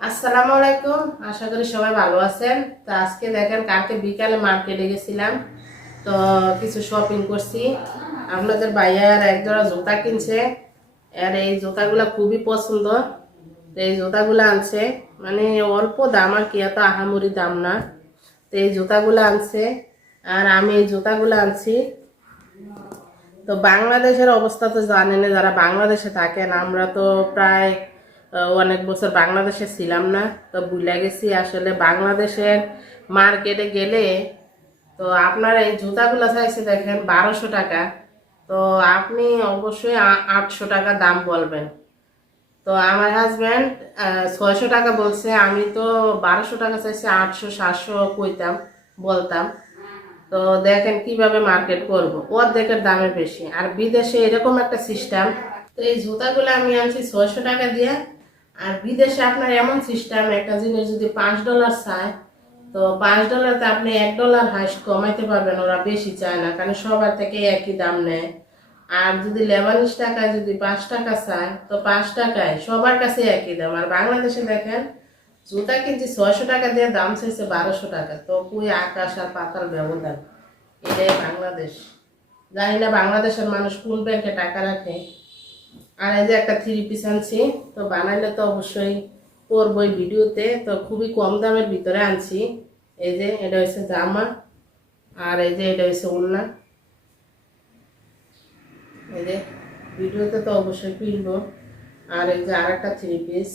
আসসালামু আলাইকুম। আশা করি সবাই ভালো আছেন। তো আজকে দেখেন, কালকে বিকালে মার্কেটে গেছিলাম। তো কিছু শপিং করছি। আপনাদের ভাইয়ার এক জোড়া জুতা কিনছে। আর এই জুতাগুলো খুবই পছন্দ। এই জুতাগুলো আনছে। মানে অল্প দাম আর কি, এত আহামরি দাম না। তো এই জুতাগুলো আনছে। আর আমি এই জুতাগুলো আনছি। তো বাংলাদেশের অবস্থা তো জানেন, যারা বাংলাদেশে থাকেন, আমরা তো প্রায় অনেক বছর বাংলাদেশে ছিলাম না, তো ভুলে গেছি আসলে বাংলাদেশের মার্কেটে গেলে, তো আপনার এই জুতাগুলো চাইছে দেখেন বারোশো টাকা, তো আপনি অবশ্যই আটশো টাকা দাম বলবেন। তো আমার হাজব্যান্ড ছয়শো টাকা বলছে, আমি তো বারোশো টাকা চাইছি আটশো, সাতশো কইতাম, বলতাম। তো দেখেন কীভাবে মার্কেট করব, অর্ধেকের দামে বেশি। আর বিদেশে এরকম একটা সিস্টেম তো এই জুতাগুলো আমি আনছি ছয়শো টাকা দিয়ে। আর বিদেশে আপনার এমন সিস্টেম একটা জিনিস যদি পাঁচ ডলার চায়, তো পাঁচ ডলারতে আপনি এক ডলার হাইস কমাইতে পারবেন, ওরা বেশি চায় না, কারণ সবার থেকে একই দাম নেয়। আর যদি লেবানিশ টাকায় যদি পাঁচ টাকা চায়, তো পাঁচ টাকায় সবার কাছে একই দাম। আর বাংলাদেশে দেখেন, জুতা কিনছি ছয়শো টাকা দিয়ে, দাম চাইছে বারোশো টাকা। তো কুই আকাশ আর পাতার ব্যবধান? এটাই বাংলাদেশ। জানি না বাংলাদেশের মানুষ কোন ব্যাংকে টাকা রাখে। আর এই যে একটা থ্রি পিস আনছি, তো বানাইলে তো অবশ্যই করবই ভিডিওতে, তো খুবই কম দামের ভিতরে আনছি। এই যে এটা হচ্ছে জামা, আর এই যে এটা হচ্ছে উন্না এই যে ভিডিওতে তো অবশ্যই ফিরবো। আর এই যে আর একটা থ্রি পিস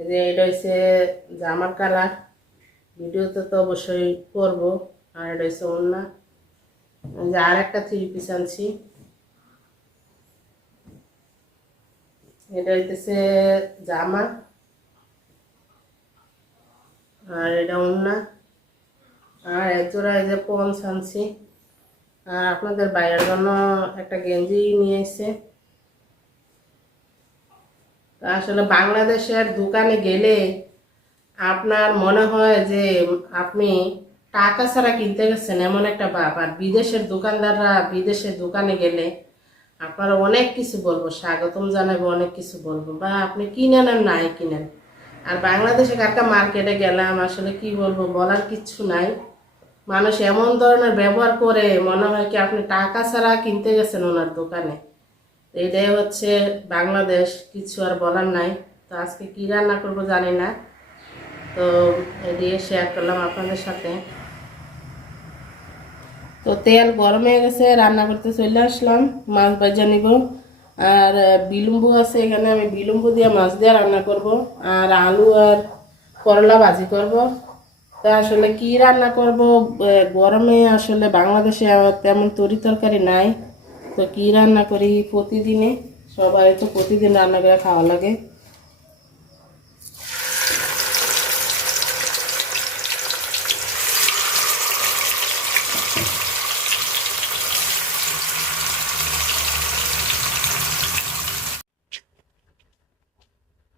এই যে এটা হচ্ছে জামার কালার। ভিডিওতে তো অবশ্যই করব আর এটা হচ্ছে এই যে আর একটা থ্রি পিস আনছি। এটা হইতেছে জামা। আর এটা ওন্না। আর একজোড়া এই যে পন্স আনছি। আর আপনাদের বাইরের জন্য একটা গেঞ্জি নিয়ে এসছে তা আসলে বাংলাদেশের দোকানে গেলে আপনার মনে হয় যে আপনি টাকা ছাড়া কিনতে গেছেন এমন একটা আর বিদেশের দোকানদাররা বিদেশের দোকানে গেলে আপনারা অনেক কিছু বলব, স্বাগতম জানাব, অনেক কিছু বলব। বা আপনি কিনেন আর নাই কিনেন। আর বাংলাদেশে কারকা মার্কেটে গেলাম, আসলে কি বলব, বলার কিচ্ছু নাই। মানুষ এমন ধরনের ব্যবহার করে, মনে হয় কি আপনি টাকা ছাড়া কিনতে গেছেন ওনার দোকানে। এটাই হচ্ছে বাংলাদেশ, কিছু আর বলার নাই। তো আজকে কি রান্না করব জানি না। তো দিয়ে শেয়ার করলাম আপনাদের সাথে। তো তেল গরম হয়ে গেছে, রান্না করতে চলে আসলাম, মাছ ভাজা নিব। আর বিলম্বু আছে, এখানে আমি বিলম্বু দিয়ে মাছ দিয়ে রান্না করব। আর আলু আর করলা ভাজি করব। তা আসলে কি রান্না করব? গরমে আসলে বাংলাদেশে তেমন তরি তরকারি নাই। তো কি রান্না করি প্রতিদিনে? সবাই তো প্রতিদিন রান্না করে খাওয়া লাগে।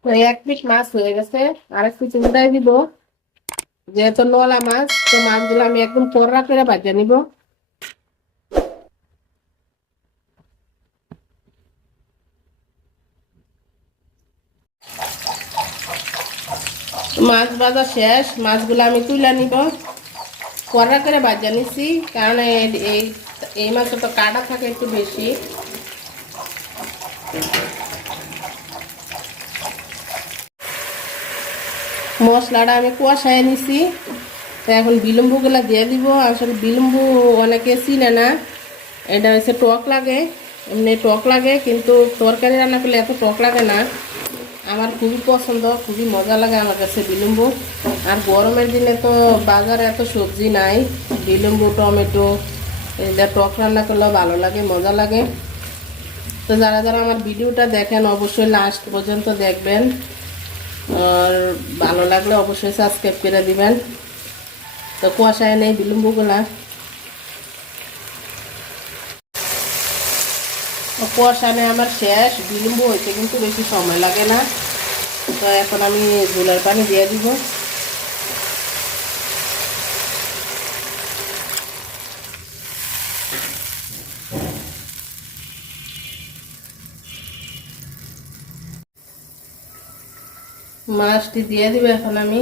এক পিস মাছ হয়ে গেছে। আর এক পিস উল্টাই দিব, যেহেতু নলা মাছ, তো মাছগুলো আমি একদম পররা করে ভাজা নিব। মাছ ভাজা শেষ, মাছগুলো আমি তুলে নিব। কড়া করে ভাজা নিছি, কারণ এই- এই এই তো কাটা থাকে একটু বেশি। মশলাটা আমি কুয়াশায় নিছি। তো এখন বিলম্বুগুলা দিয়ে দিব। আসলে বিলম্বু অনেকে চিনে না। এটা হচ্ছে টক লাগে। এমনি টক লাগে, কিন্তু তরকারি রান্না করলে এত টক লাগে না। আমার খুবই পছন্দ, খুবই মজা লাগে আমার কাছে বিলম্বু। আর গরমের দিনে তো বাজারে এত সবজি নাই। বিলম্বু, টমেটো, এটা টক রান্না করলেও ভালো লাগে, মজা লাগে। তো যারা যারা আমার ভিডিওটা দেখেন, অবশ্যই লাস্ট পর্যন্ত দেখবেন। আর ভালো লাগলে অবশ্যই সাবস্ক্রাইব করে দিবেন। তো কুয়াশায় নেই বিলম্বগুলা। কুয়াশা নেই আমার শেষ, বিলম্ব হয়েছে কিন্তু বেশি সময় লাগে না। তো এখন আমি জুলের পানি দিয়ে দিব। মাছটি দিয়ে দিবে এখন আমি।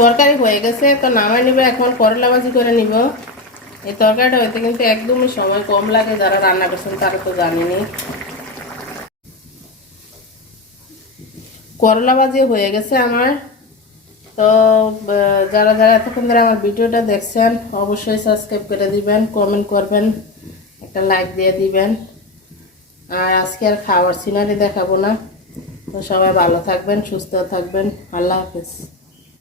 তরকারি হয়ে গেছে, তো নামাই নিবে, এখন করলা ভাজি করে নিব। এই তরকারিটা হইতে কিন্তু একদমই সময় কম লাগে, যারা রান্না করছেন তারা তো জানেনি করলা ভাজি হয়ে গেছে আমার। তো যারা যারা এতক্ষণ ধরে আমার ভিডিওটা দেখছেন, অবশ্যই সাবস্ক্রাইব করে দিবেন কমেন্ট করবেন, একটা লাইক দিয়ে দিবেন। আর আজকে আর খাওয়ার সিনারি দেখাবো না। তো সবাই ভালো থাকবেন, সুস্থ থাকবেন। আল্লাহ হাফেজ।